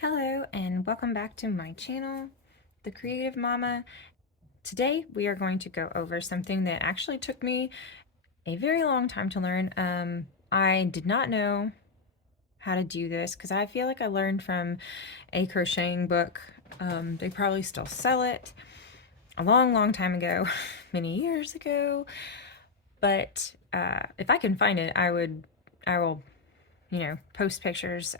Hello and welcome back to my channel, The Creative Mama. Today we are going to go over something that actually took me a very long time to learn. I did not know how to do this because I feel like I learned from a crocheting book. They probably still sell it a long time ago, many years ago. But if I can find it, I will post pictures,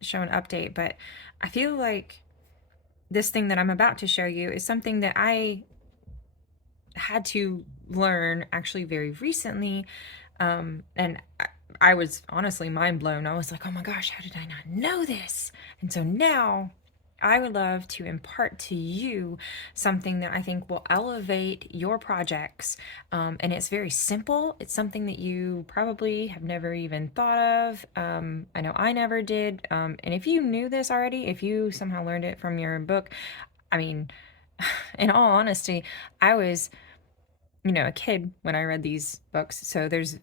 show an update. But I feel like this thing that I'm about to show you is something that I had to learn actually very recently. And I was honestly mind blown. I was like, oh my gosh, how did I not know this? And so now I would love to impart to you something that I think will elevate your projects. And it's very simple. It's something that you probably have never even thought of. I know I never did. And if you knew this already, if you somehow learned it from your book, I mean, in all honesty, I was, a kid when I read these books. So there's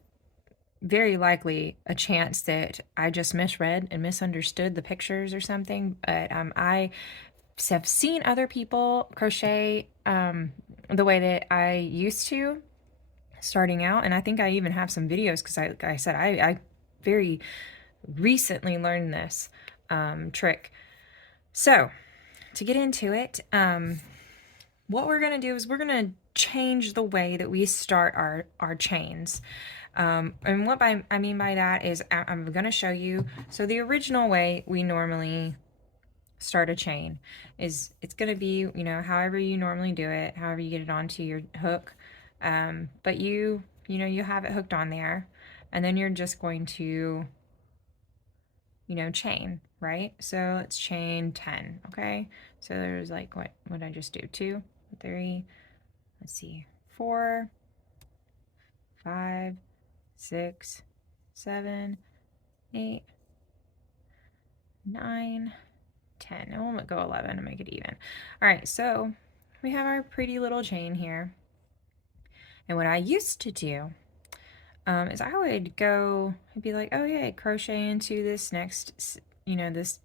very likely a chance that I just misread and misunderstood the pictures or something. But I have seen other people crochet the way that I used to starting out. And I think I even have some videos because like I said, I very recently learned this trick. So to get into it, what we're going to do is we're going to change the way that we start our chains. And what I mean by that is I'm going to show you. So the original way we normally start a chain is it's going to be, however you normally do it, however you get it onto your hook. But you have it hooked on there, and then you're just going to, chain, right? So let's chain 10, okay? So there's like, what did I just do? 2, 3, let's see, 4, 5, 6, 7, 8, 9, 10. And we'll go 11 to make it even. All right, so we have our pretty little chain here. And what I used to do is I would go and be like, oh yeah, crochet into this next, this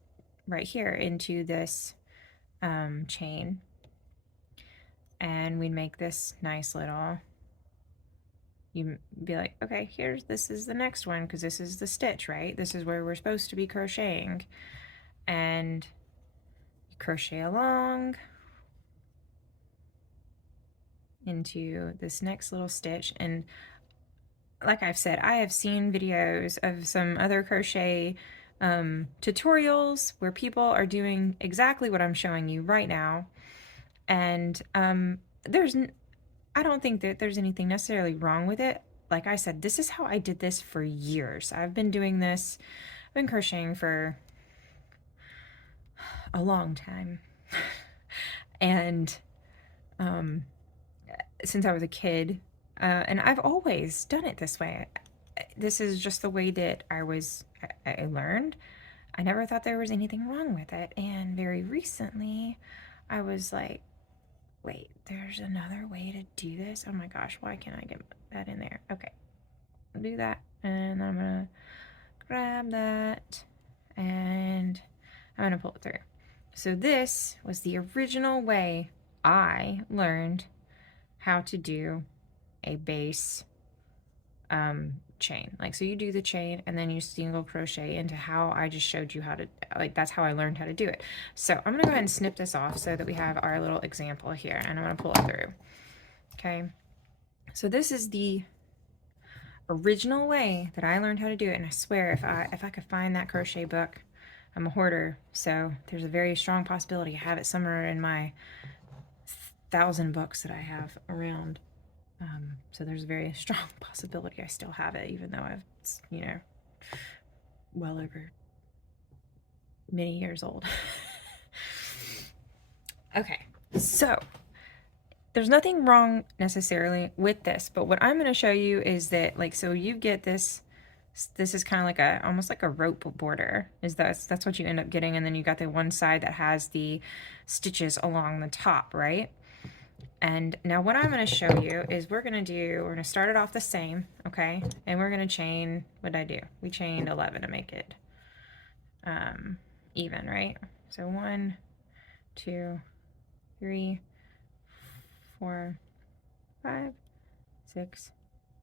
right here into this chain. And we'd make this nice little, you'd be like, okay, this is the next one because this is the stitch, right? This is where we're supposed to be crocheting. And you crochet along into this next little stitch. And like I've said, I have seen videos of some other crochet tutorials where people are doing exactly what I'm showing you right now. And I don't think that there's anything necessarily wrong with it. Like I said, this is how I did this for years. I've been doing this, I've been crocheting for a long time. And since I was a kid, and I've always done it this way. This is just the way that I learned. I never thought there was anything wrong with it. And very recently, I was like, wait, there's another way to do this? Oh my gosh, why can't I get that in there? Okay, I'll do that. And I'm gonna grab that and I'm gonna pull it through. So this was the original way I learned how to do a base chain. Like, so you do the chain and then you single crochet into how I just showed you how to, like, that's how I learned how to do it. So I'm gonna go ahead and snip this off so that we have our little example here, and I'm gonna pull it through. Okay, so this is the original way that I learned how to do it, and I swear if I could find that crochet book, I'm a hoarder, so there's a very strong possibility I have it somewhere in my 1,000 books that I have around. So there's a very strong possibility I still have it, even though I've, well over many years old. Okay, so there's nothing wrong necessarily with this, but what I'm going to show you is that, like, so you get this is kind of like almost like a rope border, is that's what you end up getting, and then you got the one side that has the stitches along the top, right? And now what I'm going to show you is we're going to start it off the same, okay? And we're going to chain, what did I do? We chained 11 to make it even, right? So 1, 2, 3, 4, 5, 6,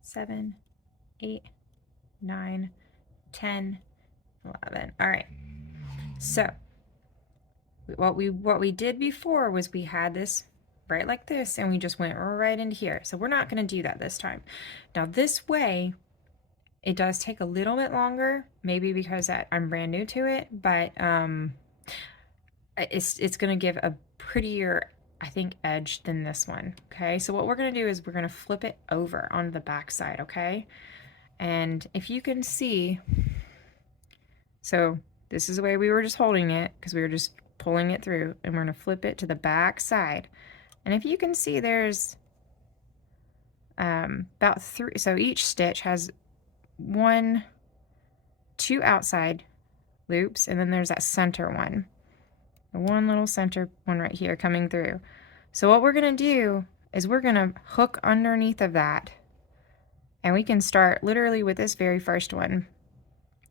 7, 8, 9, 10, 11. All right. So what we did before was we had this right like this, and we just went right into here. So we're not going to do that this time. Now this way, it does take a little bit longer, maybe because I'm brand new to it, but it's going to give a prettier, I think, edge than this one. Okay, so what we're going to do is we're going to flip it over on the back side. Okay, and if you can see, so this is the way we were just holding it because we were just pulling it through, and we're going to flip it to the back side. And if you can see, there's about 3, so each stitch has 2 outside loops, and then there's that center one. One little center one right here coming through. So what we're going to do is we're going to hook underneath of that, and we can start literally with this very first one,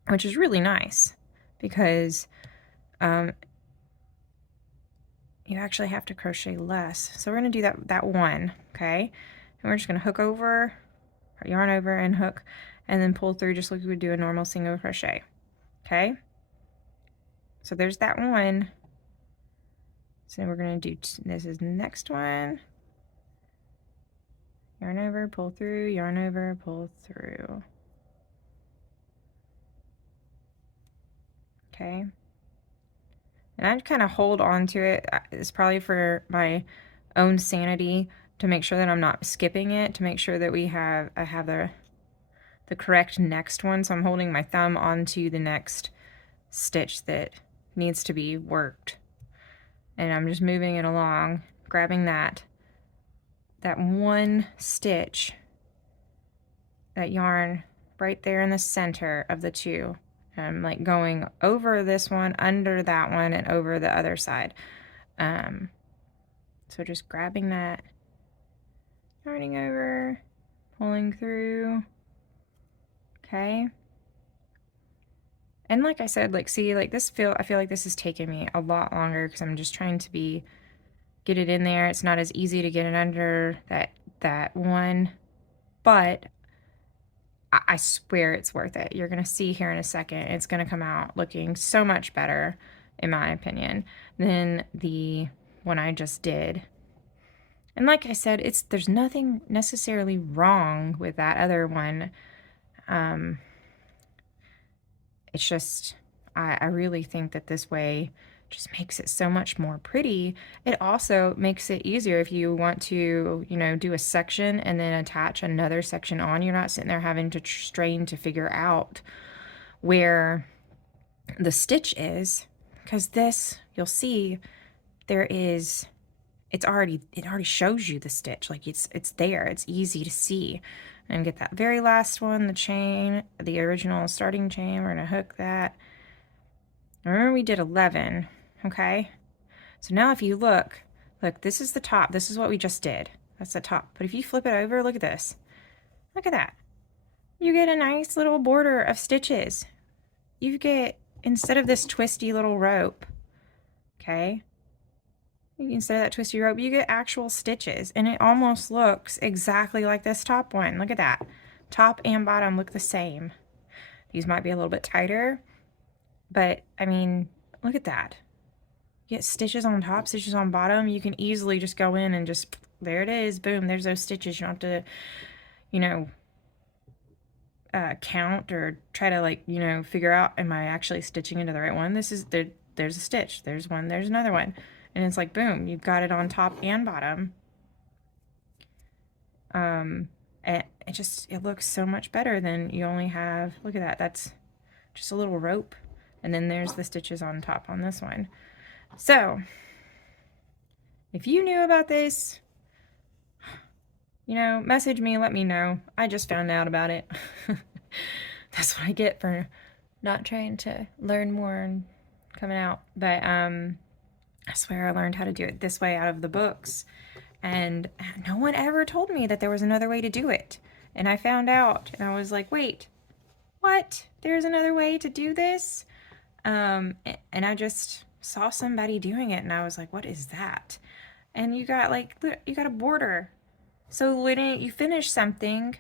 which is really nice because you actually have to crochet less. So we're going to do that one, okay? And we're just going to hook over, yarn over and hook, and then pull through just like we would do a normal single crochet, okay? So there's that one. So we're going to do, this is the next one. Yarn over, pull through, yarn over, pull through. Okay. And I kind of hold on to it. It's probably for my own sanity to make sure that I'm not skipping it, to make sure that I have the correct next one. So I'm holding my thumb onto the next stitch that needs to be worked. And I'm just moving it along, grabbing that one stitch, that yarn right there in the center of the 2. I'm like going over this one, under that one, and over the other side. So just grabbing that, yarning over, pulling through, okay? And like I said, like, see, like this I feel like this is taking me a lot longer because I'm just trying to get it in there. It's not as easy to get it under that one, but I swear it's worth it. You're gonna see here in a second, it's gonna come out looking so much better, in my opinion, than the one I just did. And like I said, there's nothing necessarily wrong with that other one. It's just, I really think that this way just makes it so much more pretty. It also makes it easier if you want to, you know, do a section and then attach another section on. You're not sitting there having to strain to figure out where the stitch is, because this, you'll see, it already shows you the stitch. Like it's there, it's easy to see. And get that very last one, the chain, the original starting chain, we're gonna hook that. Remember we did 11, okay? So now if you look, this is the top, this is what we just did. That's the top. But if you flip it over, look at this. Look at that. You get a nice little border of stitches. You get, instead of this twisty little rope, okay? Instead of that twisty rope, you get actual stitches, and it almost looks exactly like this top one. Look at that. Top and bottom look the same. These might be a little bit tighter, but I mean, look at that. You get stitches on top, stitches on bottom. You can easily just go in and just, there it is, boom, there's those stitches. You don't have to, you know, count or try to, like, you know, figure out, am I actually stitching into the right one? There's a stitch, there's one, there's another one. And it's like, boom, you've got it on top and bottom. And it looks so much better than you only have, look at that, that's just a little rope. And then there's the stitches on top on this one. So, if you knew about this, you know, message me, let me know. I just found out about it. That's what I get for not trying to learn more and coming out. But, I swear I learned how to do it this way out of the books, and no one ever told me that there was another way to do it. And I found out, and I was like, wait, what? There's another way to do this? And I just saw somebody doing it and I was like, what is that? And you got like, you got a border. So when you finish something,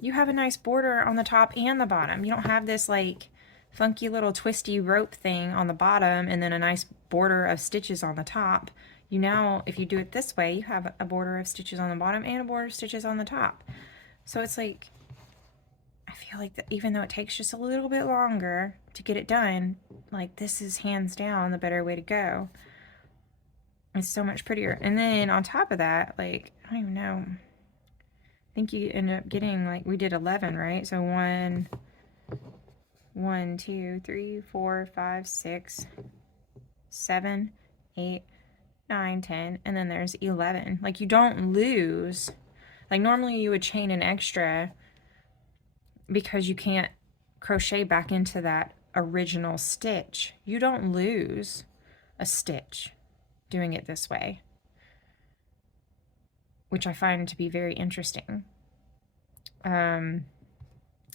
you have a nice border on the top and the bottom. You don't have this like funky little twisty rope thing on the bottom and then a nice border of stitches on the top. You now, if you do it this way, you have a border of stitches on the bottom and a border of stitches on the top. So it's like, I feel like that even though it takes just a little bit longer to get it done, like this is hands down the better way to go. It's so much prettier. And then on top of that, like, I don't even know, I think you end up getting like, we did 11, right? So 1, 2, 3, 4, 5, 6, 7, 8, 9, 10, and then there's 11. Like you don't lose. Like normally you would chain an extra because you can't crochet back into that original stitch. You don't lose a stitch doing it this way, which I find to be very interesting. And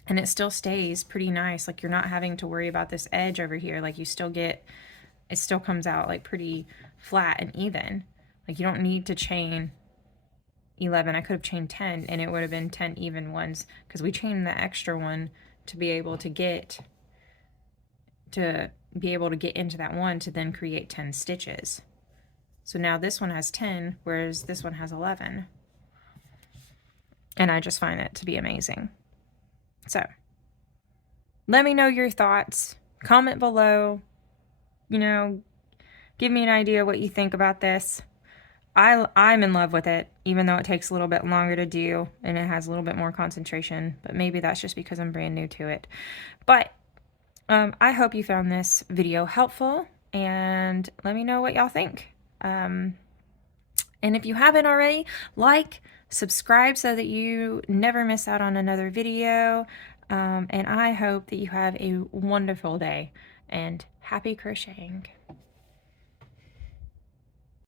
it still stays pretty nice. Like you're not having to worry about this edge over here. Like you still get, it still comes out like pretty flat and even. Like you don't need to chain 11. I could have chained 10 and it would have been 10 even ones because we chained the extra one to be able to get into that one to then create 10 stitches. So now this one has 10, whereas this one has 11. And I just find it to be amazing. So let me know your thoughts. Comment below. You know, give me an idea what you think about this. I'm in love with it, even though it takes a little bit longer to do and it has a little bit more concentration, but maybe that's just because I'm brand new to it. But I hope you found this video helpful and let me know what y'all think. And if you haven't already, like, subscribe so that you never miss out on another video. And I hope that you have a wonderful day and happy crocheting.